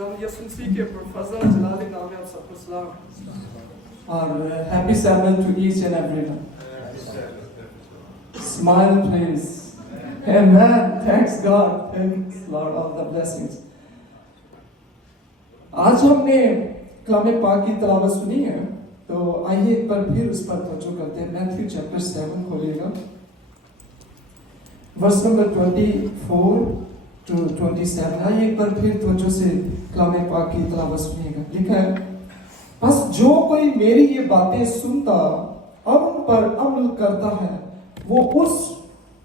खुदावंद यसु मसीह के फजल जलाली नाम में आप सबको सलाम और happy Sabbath to each and everyone. Smile please. Amen. Thanks God. Thanks Lord all the blessings. आज हमने कलाम पाक की तिलावत सुनी है, तो आइए एक बार फिर उस पर तवज्जो करते हैं। मैथ्यू चैप्टर 7 खोलिएगा, वर्स नंबर 24 to 27। आइए एक बार फिर तवज्जो से कलाम पाक की तिलावत सुनिएगा। लिखा है, बस जो कोई मेरी ये बातें सुनता और उन पर अमल करता है, वो उस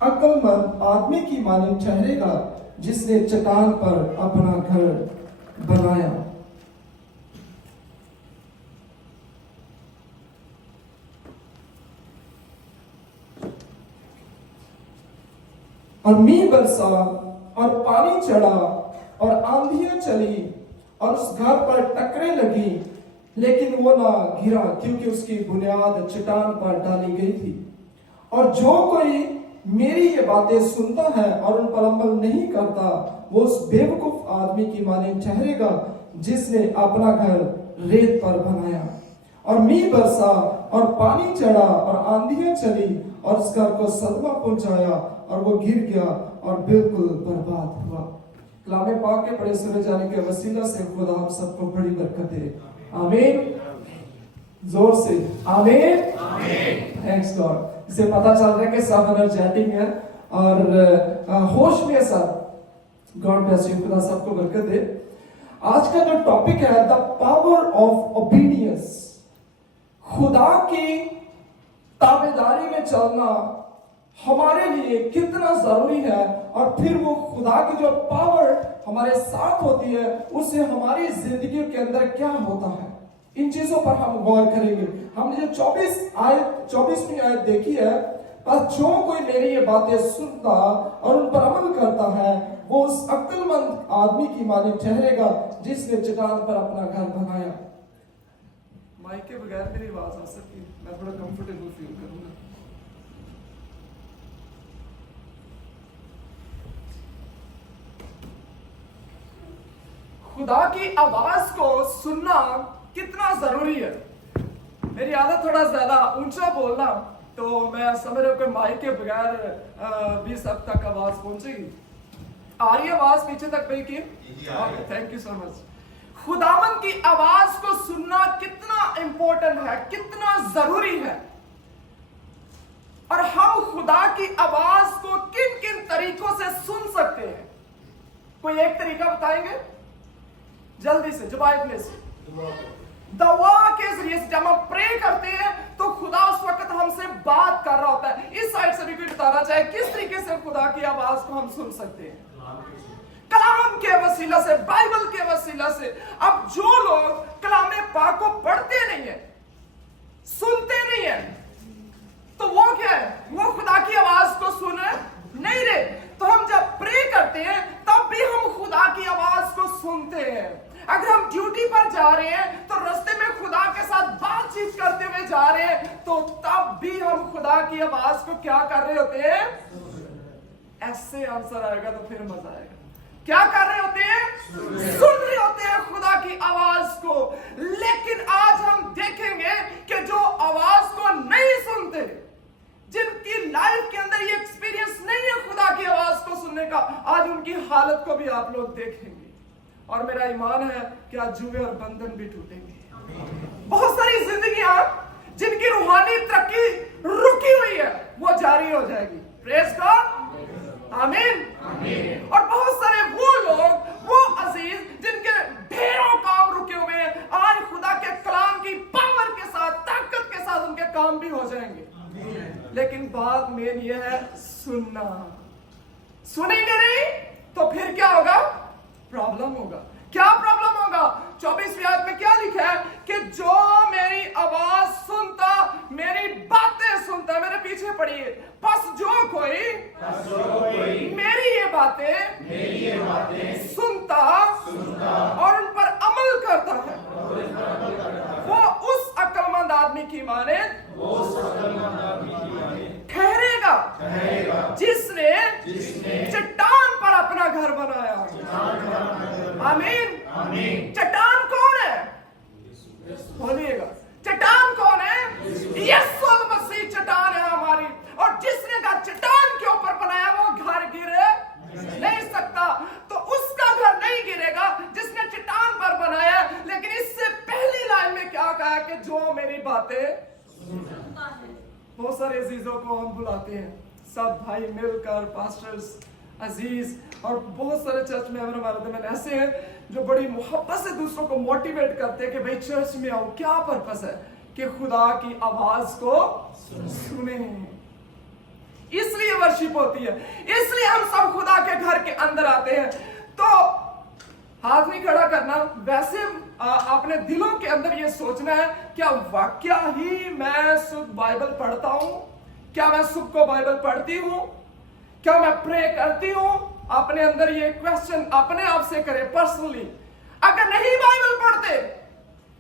अक्लमंद आदमी की मानिंद ठहरेगा जिसने चट्टान पर अपना घर बनाया। और मींह बरसा और पानी चढ़ा और आंधियां चली और उस घर पर टकरे लगी, लेकिन वो ना गिरा क्योंकि उसकी बुनियाद चट्टान पर डाली गई थी। और जो कोई मेरी ये बातें सुनता है और उन पर अमल नहीं करता, वो उस बेवकूफ आदमी की मानिंद ठहरेगा जिसने अपना घर रेत पर बनाया। और मींह बरसा और पानी चढ़ा और आंधियां चली और उस घर को सदमा पहुंचाया और वो गिर गया और बिल्कुल बर्बाद हुआ। कलाम पाक के पढ़े सुने जाने के वसीला से खुदा हम सबको बड़ी बरकत दे। आमीन। जोर से आमीन। Thanks God. इसे पता चल रहा है कि सब एनर्जेटिक है और होश में सब। God bless you. खुदा सबको बरकत दे। आज का जो टॉपिक है, द पावर ऑफ ओबीडियंस। खुदा की ताबेदारी में चलना हमारे लिए कितना जरूरी है, और फिर वो खुदा की जो पावर हमारे साथ होती है उससे हमारी जिंदगी के अंदर क्या होता है, इन चीजों पर हम गौर करेंगे। हमने जो 24वीं आयत देखी है, बस जो कोई मेरी ये बातें सुनता और उन पर अमल करता है, वो उस अक्लमंद आदमी की मानिंद ठहरेगा जिसने चट्टान पर अपना घर बनाया। माइक के बगैर मेरी आवाज आ सकती है, मैं थोड़ा कंफर्टेबल फील करूंगा। खुदा की आवाज को सुनना कितना जरूरी है। मेरी आदत थोड़ा ज्यादा ऊंचा बोलना, तो मैं समझ रहा हूं कि माइक के बगैर भी सब तक आवाज पहुंचेगी। आ रही आवाज पीछे तक भाई की? Thank you so much. खुदावन की आवाज को सुनना कितना इंपॉर्टेंट है, कितना जरूरी है। और हम खुदा की आवाज को किन किन तरीकों से सुन सकते हैं? कोई एक तरीका बताएंगे जल्दी से, जुबान में से। दवा के जरिए से जब हम प्रे करते हैं तो खुदा उस वक्त हमसे बात कर रहा होता है। इस साइड से भी कोई बताना चाहे किस तरीके से खुदा की आवाज को हम सुन सकते हैं? कलाम के वसीला से, बाइबल के वसीला से। अब जो लोग कलाम पाक को पढ़ते नहीं है, सुनते नहीं है, तो वो क्या है? वो खुदा की आवाज को सुन नहीं रहे। तो हम जब प्रे करते हैं तब भी हम खुदा की आवाज को सुनते हैं। अगर हम ड्यूटी पर जा रहे हैं तो रास्ते में खुदा के साथ बातचीत करते हुए जा रहे हैं, तो तब भी हम खुदा की आवाज को क्या कर रहे होते हैं? ऐसे आंसर आएगा तो फिर मजा आएगा। क्या कर रहे होते हैं? सुन रहे होते हैं खुदा की आवाज को। लेकिन आज हम देखेंगे कि जो आवाज को नहीं सुनते, जिनकी लाइफ के अंदर ये एक्सपीरियंस नहीं है खुदा की आवाज को सुनने का, आज उनकी हालत को भी आप लोग देखेंगे। और मेरा ईमान है कि आज जुए और बंधन भी टूटेंगे। बहुत सारी जिंदगियां जिनकी रूहानी तरक्की रुकी हुई है, वो जारी हो जाएगी। Praise God. आमीन। और बहुत सारे वो लोग, वो अजीज जिनके ढेरों काम रुके हुए हैं, आज खुदा के कलाम की पावर के साथ, ताकत के साथ उनके काम भी हो जाएंगे। लेकिन बात मेन ये है, सुनना। सुनेंगे नहीं तो फिर क्या होगा? प्रॉब्लम होगा। क्या प्रॉब्लम होगा? 24वीं आयत में क्या लिखा है कि जो मेरी आवाज सुनता, मेरी बातें सुनता, मेरे पीछे पढ़िए, बस जो कोई मेरी ये बातें सुनता और उन पर अमल करता है, वो उस अक्लमंद आदमी की माने ठहरेगा जिसने चट्टान पर अपना घर बनाया। आमीन। चट्टान कौन है? बोलिएगा, चट्टान कौन है? यीशु मसीह चट्टान है हमारी, और जिसने घर चट्टान के ऊपर बनाया वो घर गिरे नहीं सकता। तो उसका घर नहीं गिरेगा जिसने चट्टान पर बनाया। लेकिन इससे पहली लाइन में क्या कहा कि जो मेरी बातें, बहुत सारे अजीजों को हम बुलाते हैं, सब भाई मिलकर, पास्टर्स, अजीज, और बहुत सारे चर्च में हमारे ऐसे हैं जो बड़ी मोहब्बत से दूसरों को मोटिवेट करते हैं कि भाई चर्च में आओ। क्या पर्पस है? कि खुदा की आवाज को सुने, इसलिए वर्शिप होती है, इसलिए हम सब खुदा के घर के अंदर आते हैं। तो हाथ नहीं खड़ा करना, वैसे अपने दिलों के अंदर ये सोचना है, क्या वाकया ही मैं सुबह बाइबल पढ़ता हूं? क्या मैं सुबह को बाइबल पढ़ती हूं? क्या मैं प्रे करती हूं? अपने अंदर ये क्वेश्चन अपने आप से करें पर्सनली। अगर नहीं बाइबल पढ़ते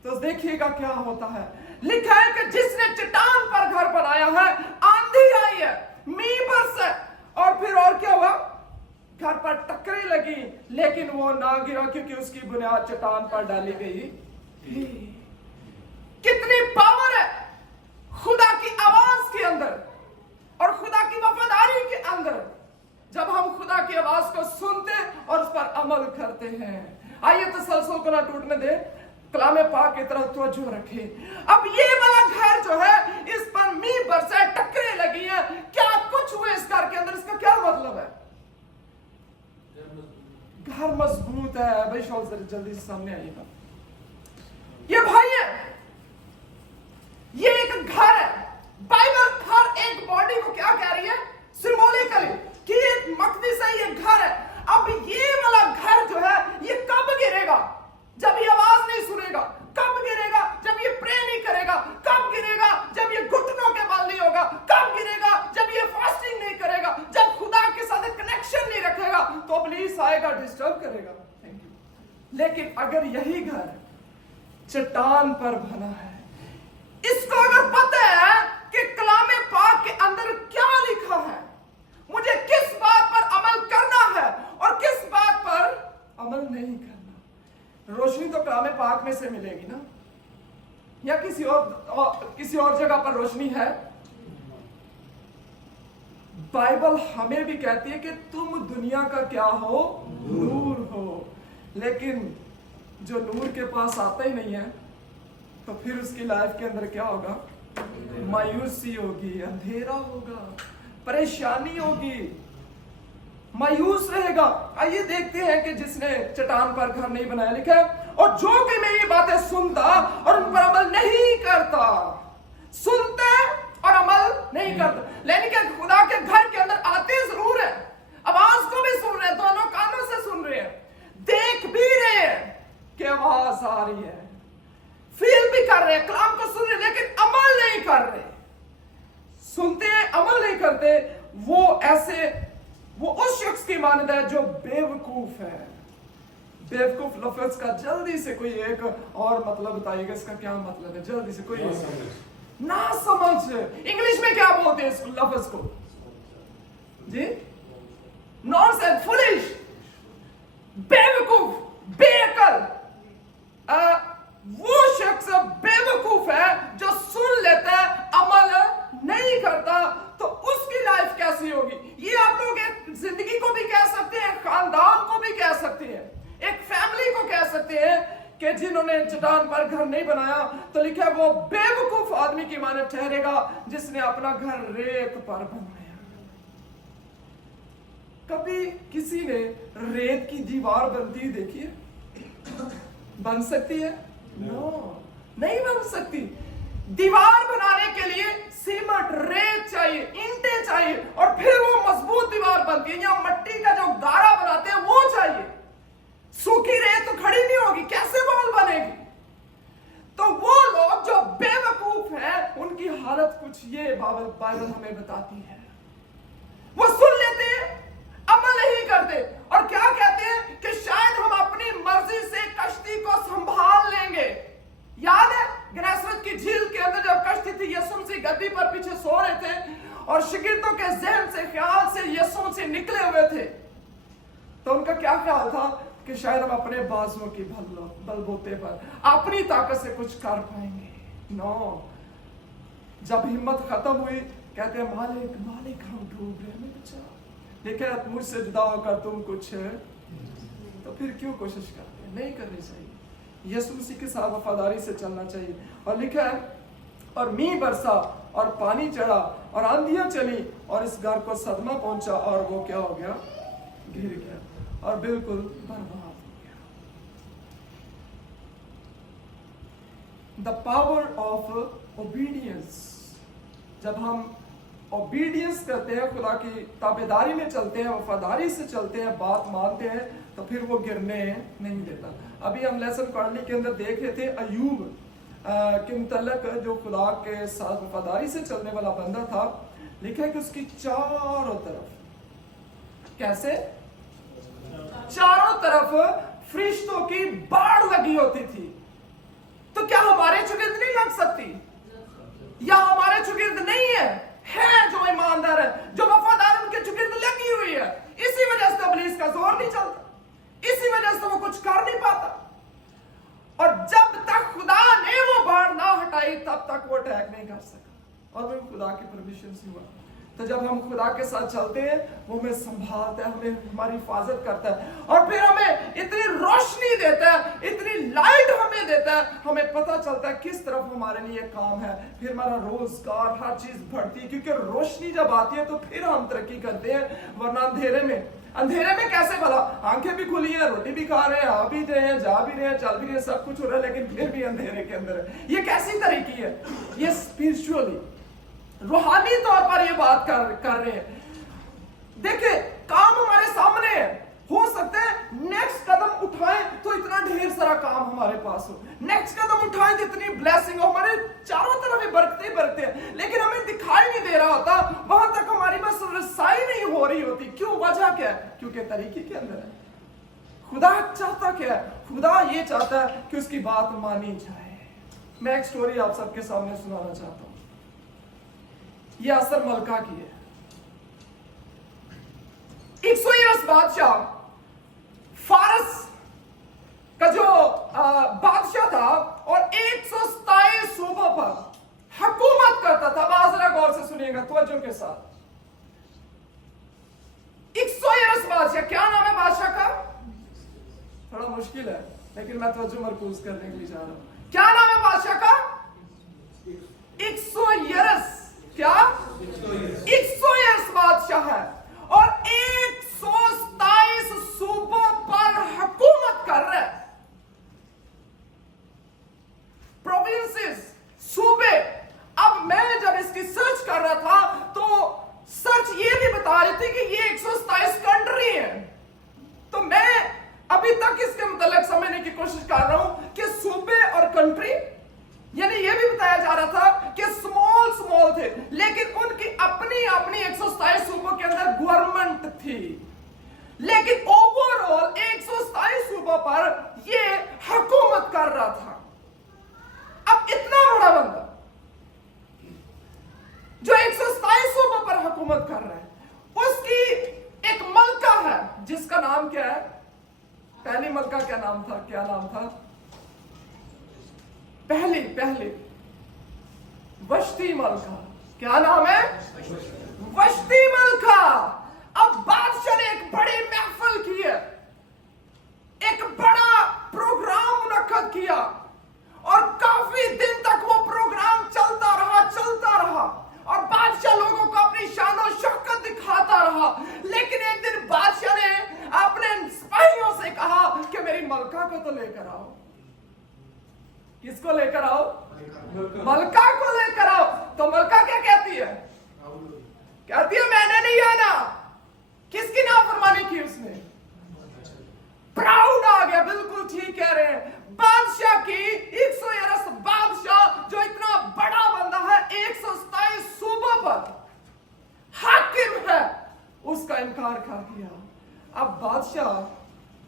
तो देखिएगा क्या होता है। लिखा है कि जिसने चट्टान पर घर बनाया है, आंधी आई है, मींह बरसे, और फिर और क्या हुआ? घर पर टक्करें लगी, लेकिन वो ना गिरा क्योंकि उसकी बुनियाद चट्टान पर डाली गई थी। कितनी पावर है खुदा की आवाज के अंदर और खुदा की वफादारी के अंदर, जब हम खुदा की आवाज को सुनते और उस पर अमल करते हैं। आइए तसलसल को ना टूटने दे, कलाम पाक की तरफ तवज्जो रखें। अब ये वाला घर जो है, इस पर मींह बरसे, टक्करें लगी है, क्या कुछ हुए इस घर के अंदर? इसका क्या मतलब है? घर मजबूत है। भाई शौल जल्दी से सामने आइएगा। ये भाई है, ये एक घर है। बाइबल हर एक बॉडी को क्या कह रही है? सिंबॉलिकली कि एक मकदस है, ये घर है। अब ये वाला घर जो है, ये कब गिरेगा? जब ये आवाज नहीं सुनेगा। कब गिरेगा? जब ये प्रे नहीं करेगा। कब गिरेगा? जब ये घुटनों के बल नहीं होगा। कब गिरेगा? जब ये फास्टिंग नहीं करेगा, जब खुदा के साथ कनेक्शन नहीं रखेगा, तो इब्लीस आएगा, डिस्टर्ब करेगा। Thank you. लेकिन अगर यही घर चट्टान पर बना है, इसको अगर पता है कि कलाम पाक के अंदर क्या लिखा है, मुझे किस बात पर अमल करना है और किस बात पर अमल नहीं करना। रोशनी तो कलाम पाक में से मिलेगी ना, या किसी और जगह पर रोशनी है? बाइबल हमें भी कहती है कि तुम दुनिया का क्या हो? नूर हो। लेकिन जो नूर के पास आता ही नहीं है, तो फिर उसकी लाइफ के अंदर क्या होगा? मायूसी होगी, अंधेरा होगा, परेशानी होगी, मायूस रहेगा। आइए देखते हैं कि जिसने चट्टान पर घर नहीं बनाया, लिखा है, और जो कि मेरी बातें सुनता और उन पर अमल नहीं करता। सुनते और अमल नहीं करता, लेकिन खुदा के घर के अंदर आते जरूर है, आवाज को भी सुन रहे हैं, दोनों कानों से सुन रहे हैं, देख भी रहे हैं कि आवाज आ रही है, फील भी कर रहे हैं, कलाम को सुन रहे, लेकिन अमल नहीं कर रहे। सुनते हैं, अमल नहीं करते। वो उस शख्स की मानद है जो बेवकूफ है। बेवकूफ लफ्ज का जल्दी से कोई एक और मतलब बताइएगा, इसका क्या मतलब है? जल्दी से कोई ना समझ। इंग्लिश में क्या बोलते हैं इस लफ्ज को? जी, नॉनसेंस, फुलिश, बेवकूफ, बेअकल। वो शख्स बेवकूफ है जो सुन लेता है, अमल नहीं करता। तो उसकी लाइफ कैसी होगी? ये आप लोग एक जिंदगी को भी कह सकते हैं, खानदान को भी कह सकते हैं, एक फैमिली को कह सकते हैं कि जिन्होंने चट्टान पर घर नहीं बनाया, तो लिखा है वो बेवकूफ आदमी की माने ठहरेगा जिसने अपना घर रेत पर बनाया। कभी किसी ने रेत की दीवार बनती देखी है? बन सकती है? नो, नहीं बन सकती। दीवार बनाने के लिए सीमेंट, रेत चाहिए, ईंटें चाहिए, और फिर वो मजबूत दीवार बनती है। या मट्टी का जो गारा बनाते हैं वो चाहिए। सूखी रेत तो खड़ी नहीं होगी, कैसे वॉल बनेगी? तो वो लोग जो बेवकूफ हैं, उनकी हालत कुछ ये बाइबल हमें बताती है। वो सुन लेते हैं, अमल नहीं करते, और क्या कहते हैं कि शायद हम अपनी मर्जी से कश्ती को संभाल लेंगे। याद है गन्नेसरत की झील के अंदर जब कश्ती थी, यीशु मसीह गद्दी पर पीछे सो रहे थे और शागिर्दों के ज़हन से, ख्याल से यीशु मसीह निकले हुए थे। तो उनका क्या ख्याल था कि शायद हम अपने बाजुओं की बलबूते पर अपनी ताकत से कुछ कर पाएंगे। नो, जब हिम्मत खत्म हुई कहते हैं मालिक मालिक हम डूब रहे, हमें बचा। लेकिन मुझसे जुदा होकर तुम कुछ, तो फिर क्यों कोशिश करते? नहीं करनी चाहिए। यीशु मसीह के साथ वफादारी से चलना चाहिए। और लिखा है और मींह बरसा और पानी चढ़ा और आंधियां चली और इस घर को सदमा पहुंचा और वो क्या हो गया? गिर गया और बिल्कुल बर्बाद हो गया। The power of obedience. जब हम ओबीडियंस करते हैं, खुदा की ताबेदारी में चलते हैं, वफादारी से चलते हैं, बात मानते हैं, तो फिर वो गिरने नहीं देता। अभी हम लेसन पढ़ने के अंदर देख रहे थे अयूब के मुतल्लिक, जो खुदा के साथ वफादारी से चलने वाला बंदा था। लिखा है कि उसकी चारों तरफ, कैसे? चारों तरफ फरिश्तों की बाढ़ लगी होती थी। तो क्या हमारे चुगिर्द नहीं लग सकती? या हमारे चुगिर्द नहीं है जो ईमानदार है, जो वफादार, उनके चुगिर्द लगी हुई है। इसी वजह से इब्लीस का जोर नहीं चलता, इसी वजह से वो कुछ कर नहीं पाता। और जब तक खुदा ने वो बाढ़ ना हटाई तब तक वो अटैक नहीं कर सका। और वो खुदा की परमिशन से हुआ। तो जब हम खुदा के साथ चलते हैं, वो हमें संभालता है, हमें हमारी हिफाजत करता है, और फिर हमें इतनी रोशनी देता है, इतनी लाइट हमें देता है, हमें पता चलता है किस तरफ हमारे लिए काम है। फिर हमारा रोजगार, हर चीज बढ़ती है, क्योंकि रोशनी जब आती है तो फिर हम तरक्की करते हैं। वरना अंधेरे में कैसे? भला आंखें भी खुली हैं, रोटी भी खा रहे हैं, आ भी रहे हैं, जा भी रहे हैं, चल भी रहे हैं, सब कुछ हो रहा है, लेकिन फिर भी अंधेरे के अंदर है। ये कैसी तरीकी है? ये स्पिरिचुअली, रूहानी तौर पर ये बात कर रहे हैं। देखिए, काम हमारे सामने है। हो सकता है नेक्स्ट कदम उठाएं तो इतना ढेर सारा काम हमारे पास हो, नेक्स्ट कदम उठाएं तो इतनी ब्लेसिंग हो, हमारे चारों तरफ ही बरकते हैं, लेकिन हमें दिखाई नहीं दे रहा होता। वहां तक हमारी बस रसाई नहीं हो रही होती। क्यों? वजह क्या है? क्योंकि तरीके के अंदर है। खुदा चाहता क्या है? खुदा ये चाहता है कि उसकी बात मानी जाए। मैं एक स्टोरी आप सबके सामने सुनाना चाहता हूं। ये असर मलका की है। 100 बादशाह, फारस का जो बादशाह था, और 127 सूबों पर हुकूमत करता था। बाजरा गौर से सुनिएगा, तवज्जो के साथ। 100 बादशाह। क्या नाम है बादशाह का? थोड़ा मुश्किल है, लेकिन मैं तवज्जो मरकूज करने के लिए जा रहा हूं। क्या नाम है बादशाह का? 100 क्या? 100 बादशाह है और 127 सूबों पर हुकूमत कर रहे हैं। प्रोविंसेस, सूबे। अब मैं जब इसकी सर्च कर रहा था तो सर्च ये भी बता रही थी कि ये 127 कंट्री है। तो मैं अभी तक इसके मुतालिक समझने की कोशिश कर रहा हूं कि सूबे और कंट्री, यानी ये भी बताया जा रहा था कि स्मॉल थे, लेकिन उनकी अपनी 127 सूबों के अंदर गवर्नमेंट थी। लेकिन ओवरऑल 127 सूबों पर ये हुकूमत कर रहा था। अब इतना बड़ा बंदा जो 127 सूबों पर हुकूमत कर रहा है, उसकी एक मलका है जिसका नाम क्या है? पहली मलका क्या नाम था? पहली वश्ती मलका। क्या नाम है? वश्ती मलका। अब बादशाह ने एक बड़ी महफिल की है, एक बड़ा प्रोग्राम मुनक्कद किया, और काफी दिन तक वो प्रोग्राम चलता रहा, और बादशाह लोगों को अपनी शान और शौकत दिखाता रहा। लेकिन एक दिन बादशाह ने अपने सिपाहियों से कहा कि मेरी मलका को तो लेकर आओ। किसको लेकर आओ? मलका को लेकर आओ। तो मलका क्या कहती है? कहती है मैंने नहीं आना। किसकी नाफरमानी की उसने? प्राउड आ गया। बिल्कुल ठीक कह रहे हैं। बादशाह की 111 बादशाह जो इतना बड़ा बंदा है, 127 सूबों पर हाकिम है, उसका इनकार कर दिया। अब बादशाह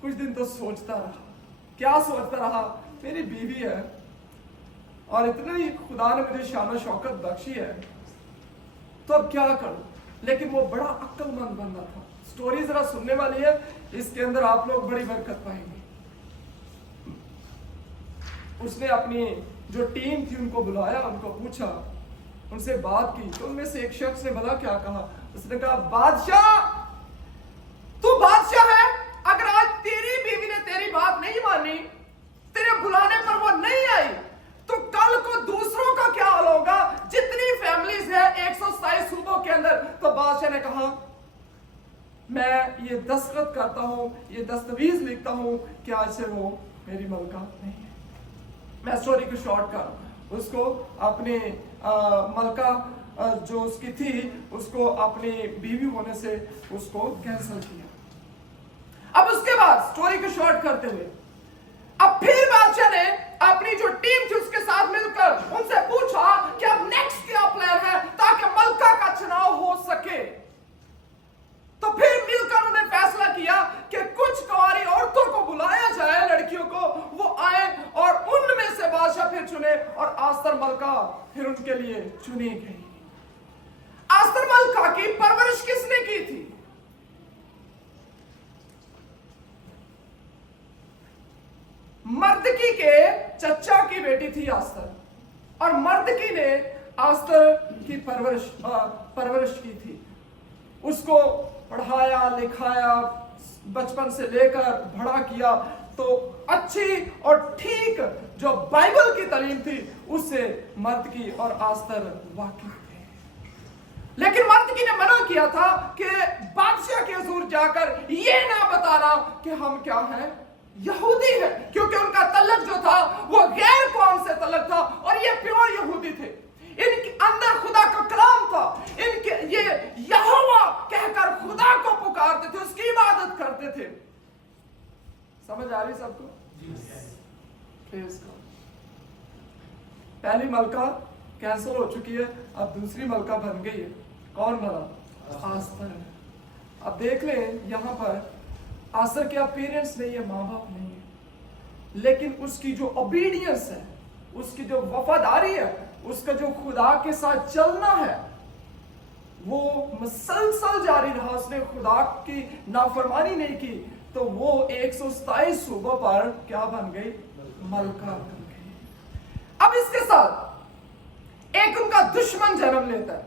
कुछ दिन तो सोचता रहा। क्या सोचता रहा? मेरी बीवी है और इतनी खुदा ने मुझे शान और शौकत बख्शी है, तो अब क्या करूं? लेकिन वो बड़ा अक्लमंद बंदा था, स्टोरी जरा सुनने वाली है, इसके अंदर आप लोग बड़ी बरकत पाएंगे। उसने अपनी जो टीम थी उनको बुलाया, उनको पूछा, उनसे बात की, तो उनमें से एक शख्स ने भला क्या कहा, उसने कहा बादशाह तू बादशाह है, अगर आज तेरी बीवी ने तेरी बात नहीं मानी, तेरे बुलाने पर वो नहीं आई, तो कल को दूसरों का क्या हाल होगा, जितनी फैमिलीज है 127 सूबों के अंदर। तो बादशाह ने कहा मैं ये दस्तखत करता हूं, ये दस्तावेज लिखता हूं कि आज से वो मेरी मलका नहीं है। मैं स्टोरी को शॉर्ट कर, उसको अपने मलका जो उसकी थी उसको अपनी बीवी होने से उसको कैंसिल किया। अब उसके बाद स्टोरी को शॉर्ट करते हुए अब फिर बादशाह ने अपनी जो टीम थी उसके साथ मिलकर उनसे पूछा कि अब नेक्स्ट क्या प्लान है ताकि मलका का चुनाव हो सके। तो फिर मिलकर उन्होंने फैसला किया कि कुछ कुंवारी औरतों को बुलाया जाए, लड़कियों को, वो आए और उनमें से बादशाह फिर चुने और आस्तर मलका फिर उनके लिए चुनी गई। आस्तर मलका की परवरिश किसने की थी? मर्दकी के चचा की बेटी थी आस्तर, और मर्दकी ने आस्तर की परवरिश की थी। उसको पढ़ाया लिखाया, बचपन से लेकर बड़ा किया, तो अच्छी और ठीक जो बाइबल की तालीम थी उससे मर्दकी और आस्तर वाकिफ थे। लेकिन मर्दकी ने मना किया था कि बादशाह के हुजूर जाकर ये ना बताना कि हम क्या हैं, यहूदी है, क्योंकि उनका तलक जो था वो गैर कौम से तलक था और ये प्योर यहूदी थे। इनके अंदर खुदा का कलाम था, इनके ये यहोवा कहकर खुदा को पुकारते थे, उसकी इबादत करते थे। समझ आ रही सबको? पहली मलका कैंसिल हो चुकी है, अब दूसरी मलका बन गई है। कौन बना? आस्तर। अब देख लें यहां पर आस्तर के पेरेंट्स नहीं है, माँ बाप नहीं है, लेकिन उसकी जो ओबीडियंस है, उसकी जो वफादारी है, उसका जो खुदा के साथ चलना है वो मुसलसल जारी रहा। उसने खुदा की नाफरमानी नहीं की, तो वो 127 सूबों पर क्या बन गई? मलका बन गई। अब इसके साथ एक उनका दुश्मन जन्म लेता है,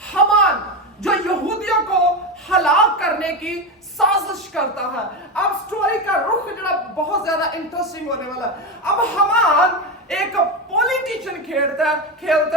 हमान, जो यहूदियों को हलाक करने की साजिश करता है। अब स्टोरी का रुख जरा बहुत ज्यादा इंटरेस्टिंग होने वाला है। अब हमान एक पॉलिटिशियन खेलता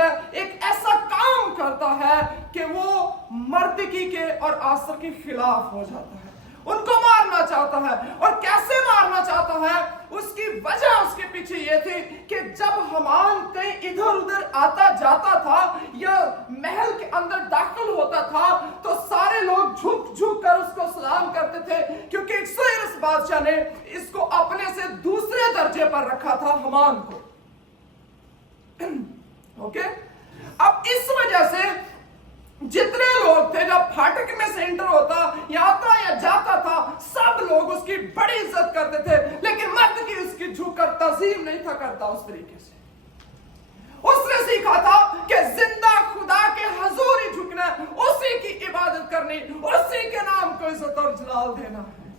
है, एक ऐसा काम करता है कि वो मर्दकी के और आस्तर के खिलाफ हो जाता है, उनको मारना चाहता है। और कैसे मारना चाहता है, उसकी वजह उसके पीछे ये थी कि जब हमान कहीं इधर उधर आता जाता था या महल के अंदर दाखिल होता था तो सारे लोग झुक झुक कर उसको सलाम करते थे, क्योंकि एक्सोइरस बादशाह ने इसको अपने से दूसरे दर्जे पर रखा था, हमान को। ओके, अब इस वजह से जितने लोग थे, जब फाटक में से एंटर होता आता या जाता था, सब लोग उसकी बड़ी इज्जत करते थे, लेकिन मर्द की उसकी झुककर तज़ीम नहीं था करता उस तरीके से। उसने सीखा था कि जिंदा खुदा के हुजूर ही झुकना, उसी की इबादत करनी, उसी के नाम को इज्जत और जलाल देना है।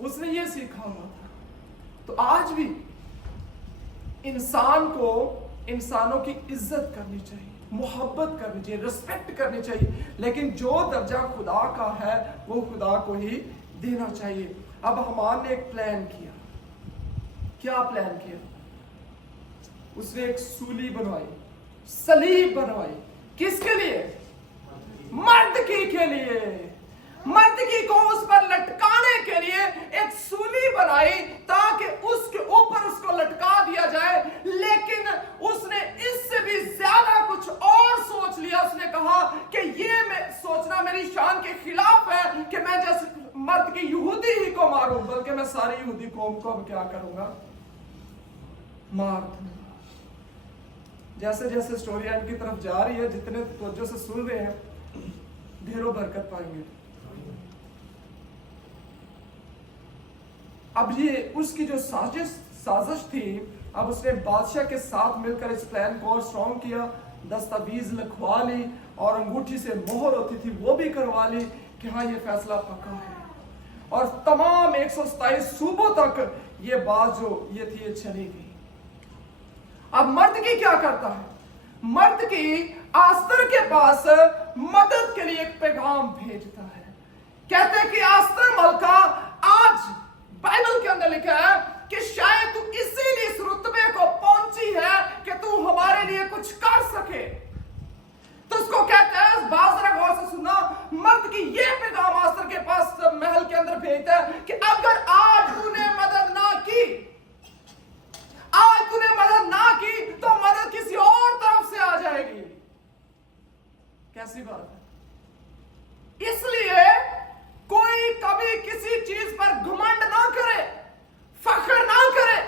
उसने ये सीखा हुआ था। तो आज भी इंसान को इंसानों की इज्जत करनी चाहिए, मोहब्बत करनी चाहिए, रिस्पेक्ट करनी चाहिए, लेकिन जो दर्जा खुदा का है वो खुदा को ही देना चाहिए। अब हमान ने एक प्लान किया। क्या प्लान किया? उसने एक सूली बनवाई, सलीब बनवाई। किसके लिए? मर्दकी के लिए। मर्दकी को उस पर लटकाने के लिए एक सूली बनाई ताकि उसके ऊपर उसको लटका दिया जाए। लेकिन उसने इससे भी ज्यादा कुछ और सोच लिया। उसने कहा कि ये मैं सोचना मेरी शान के खिलाफ है कि मैं जैसे मर्द की यहूदी ही को मारूं, बल्कि मैं सारी यहूदी कौम को अब क्या करूंगा? मार दूंगा। जैसे जैसे स्टोरी एंड की तरफ जा रही है, जितने तवज्जो से सुन रहे हैं, ढेरों बरकत पाएंगे। अब ये उसकी जो साजिश थी, अब उसने बादशाह के साथ मिलकर इस प्लान को और स्ट्रॉन्ग किया, दस्तावेज लिखवा ली और अंगूठी से मोहर होती थी वो भी करवा ली कि हाँ ये फैसला पक्का है। और तमाम 127 सूबों तक ये बात जो ये थी ये चली गई। अब मर्द की क्या करता है? मर्द की आस्तर के पास मदद के लिए एक पैगाम भेजता है। कहते हैं कि आस्तर मलका, आज बाइबल के अंदर लिखा है कि शायद तू इसीलिए इस रुतबे को पहुंची है कि तू हमारे लिए कुछ कर सके। तो उसको कहते हैं, बात जरा गौर से सुनना, मर्द की ये पैगाम आस्तर के पास महल के अंदर भेजता है कि अगर आज तूने मदद ना की, आज तूने मदद ना की, तो मदद किसी और तरफ से आ जाएगी। कैसी बात है? इसलिए कोई कभी किसी चीज पर घमंड ना करे, फख्र ना करे।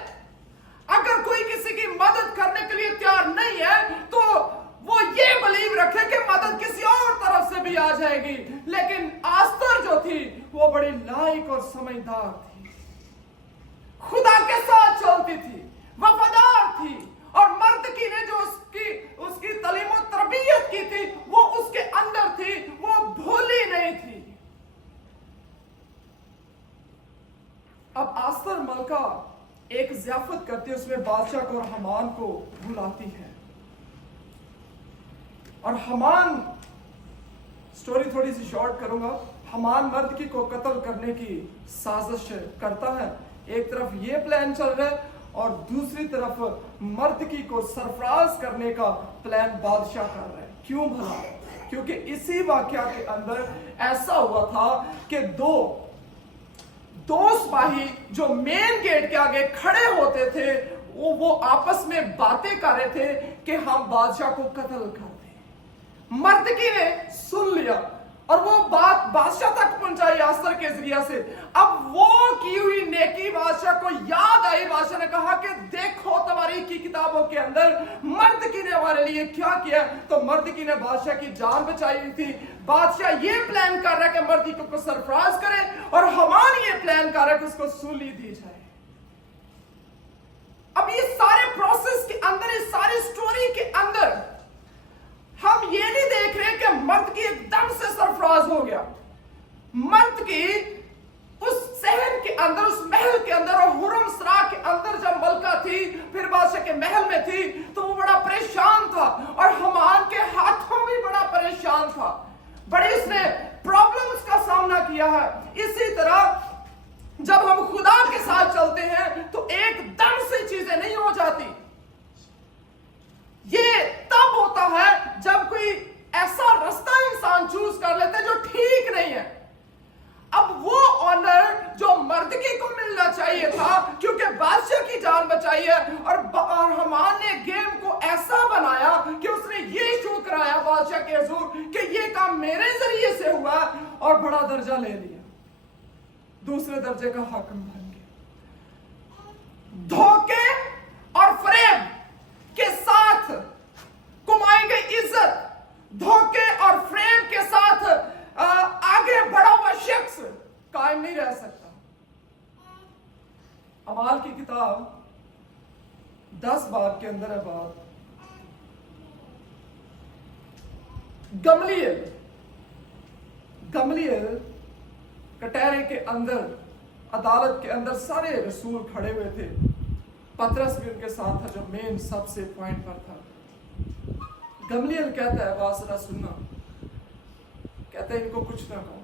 अगर कोई किसी की मदद करने के लिए तैयार नहीं है तो वो ये बिलीव रखे कि मदद किसी और तरफ से भी आ जाएगी। लेकिन आस्तर जो थी वो बड़ी लायक और समझदार थी, खुदा के साथ चलती थी, वफादार थी, और मर्दकी ने जो उसकी तालीम और तरबियत की थी वो उसके अंदर थी, वो भूली नहीं थी। अब आस्तर मलका एक ज़ियाफत करती है, उसमें बादशाह को और हमान को बुलाती है। और हमान, स्टोरी थोड़ी सी शॉर्ट करूंगा, हमान मर्द की को कत्ल करने की साजिश करता है। एक तरफ ये प्लान चल रहा है और दूसरी तरफ मर्द की को सरफराज करने का प्लान बादशाह कर रहा है। क्यों भला? क्योंकि इसी वाकया के अंदर ऐसा हुआ था कि दो सिपाही जो मेन गेट के आगे खड़े होते थे वो आपस में बातें कर रहे थे कि हम बादशाह को कत्ल कर दें। मर्दकी ने सुन लिया और वो बात बादशाह तक पहुंचाई आस्तर के जरिया से। अब वो की हुई नेकी बादशाह को याद आई। बादशाह ने कहा कि देखो तवारीख की किताबों के अंदर मर्दकी ने हमारे लिए क्या किया। तो मर्दकी ने बादशाह की जान बचाई हुई थी। बादशाह ये प्लान कर रहा है कि मर्दकी को सरफराज करे और हमान ये प्लान कर रहा है कि उसको सूली दी जाए। अब ये सारे प्रोसेस के अंदर, इस सारी स्टोरी के अंदर हम ये नहीं देख रहे कि मर्द की एकदम से सरफराज हो गया। मर्द की उस शहर के अंदर, उस महल के अंदर और हुरम सरा के अंदर जब मलका थी, फिर बादशाह के महल में थी, तो वो बड़ा परेशान था और हमान के हाथों भी बड़ा परेशान था। बड़े उसने प्रॉब्लम्स का सामना किया है। इसी तरह जब हम खुदा के साथ चलते हैं तो एकदम से चीजें नहीं हो जाती। ये तब होता है जब कोई ऐसा रास्ता इंसान चूज कर लेता है जो ठीक नहीं है। अब वो ऑनर जो मर्दकी को मिलना चाहिए था, क्योंकि बादशाह की जान बचाई है, और हमान ने गेम को ऐसा बनाया कि उसने ये शो कराया बादशाह के हुजूर कि ये काम मेरे जरिए से हुआ और बड़ा दर्जा ले लिया, दूसरे दर्जे का हाकिम बन गया। धोखे और फरेब के साथ कमाई गई इज्जत, धोखे और फ्रेम के साथ आगे बढ़ा हुआ शख्स कायम नहीं रह सकता। अमाल की किताब 10 बाब के अंदर है बात। गमलीएल कटहरे के अंदर, अदालत के अंदर सारे रसूल खड़े हुए थे। पतरस भी उनके साथ था जो मेन सबसे पॉइंट पर था। गमलीएल कहता है, बात जरा सुनना, कहते हैं इनको कुछ ना कहो।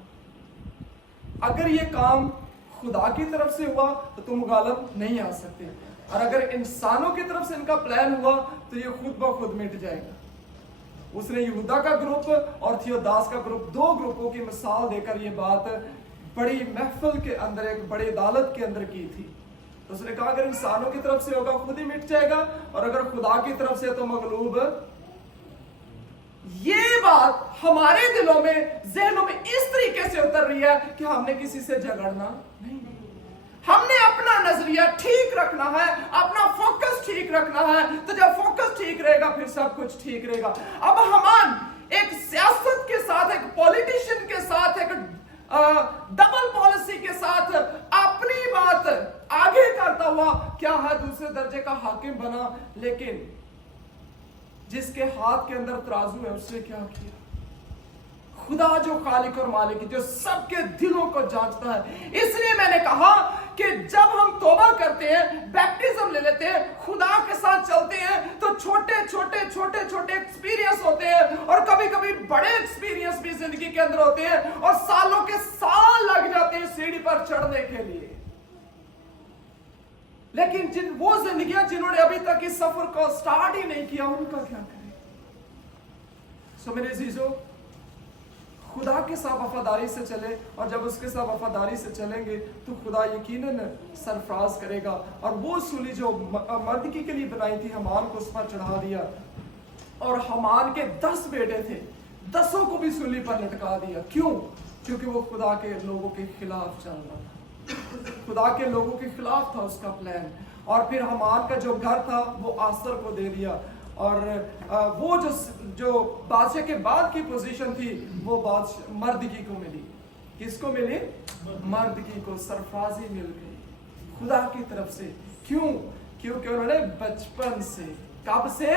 अगर ये काम खुदा की तरफ से हुआ तो तुम गालिब नहीं आ सकते, और अगर इंसानों की तरफ से इनका प्लान हुआ तो ये खुद ब खुद मिट जाएगा। उसने यहूदा का ग्रुप और थियोदास का ग्रुप, 2 ग्रुपों की मिसाल देकर ये बात बड़ी महफिल के अंदर, एक बड़ी अदालत के अंदर की थी। तो उसने कहा अगर इंसानों की तरफ से होगा खुद ही मिट जाएगा, और अगर खुदा की तरफ से तो मगलूब। ये बात हमारे दिलों में, ज़हनों में इस तरीके से उतर रही है कि हमने किसी से झगड़ना नहीं, हमने अपना नजरिया ठीक रखना है, अपना फोकस ठीक रखना है। तो जब फोकस ठीक रहेगा फिर सब कुछ ठीक रहेगा। अब हमान एक सियासत के साथ, एक पॉलिटिशियन के साथ, एक डबल पॉलिसी के साथ अपनी बात आगे करता हुआ क्या है, दूसरे दर्जे का हाकिम बना। लेकिन जिसके हाथ के अंदर तराजू है उससे क्या किया? खुदा जो खालिक और मालिक है, जो सबके दिलों को जांचता है। इसलिए मैंने कहा कि जब हम तौबा करते हैं, बैप्टिज्म ले लेते हैं, खुदा के साथ चलते हैं, तो छोटे छोटे एक्सपीरियंस होते हैं और कभी कभी बड़े एक्सपीरियंस भी जिंदगी के अंदर होते हैं और सालों के साल लग जाते हैं सीढ़ी पर चढ़ने के लिए। लेकिन वो जिंदगियां जिन्होंने अभी तक इस सफर को स्टार्ट ही नहीं किया, उनका क्या करें? सो मेरे अजीजों, खुदा के साथ वफादारी से चले, और जब उसके साथ वफादारी से चलेंगे तो खुदा यकीनन सरफराज करेगा। और वो सूली जो मर्दगी के लिए बनाई थी, हमान को उस पर चढ़ा दिया, और हमान के 10 बेटे थे, 10 को भी सूली पर लटका दिया। क्यों? क्योंकि वो खुदा के लोगों के खिलाफ चल रहा था। खुदा के लोगों के खिलाफ था उसका प्लान। और फिर हमान का जो घर था वो आसर को दे दिया, और वो जो बादशाह के बाद की पोजीशन थी वो बादशाह मर्दगी को मिली। किसको मिली? मर्दगी को सरफराजी मिल गई खुदा की तरफ से। क्यों? क्योंकि उन्होंने बचपन से, कब से?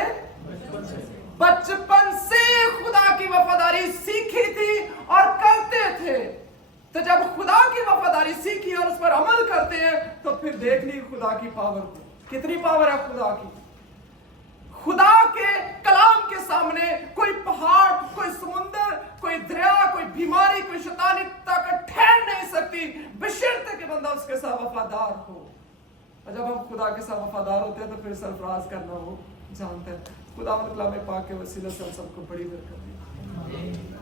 बचपन से खुदा की वफादारी सीखी थी और करते थे। तो जब खुदा की वफादारी सीखी और उस पर अमल करते हैं तो फिर देख ली खुदा की पावर को। कितनी पावर है खुदा की? खुदा के कलाम के सामने कोई पहाड़, कोई समुंदर, कोई दरिया, कोई बीमारी, कोई शैतानी ताकत ठहर नहीं सकती, बशर्ते कि बंदा उसके साथ वफादार हो। और जब हम खुदा के साथ वफादार होते हैं तो फिर सरफराज करना वो जानते हैं। खुदा कलाम पाक के वसीले से सबको बड़ी बरकत दे।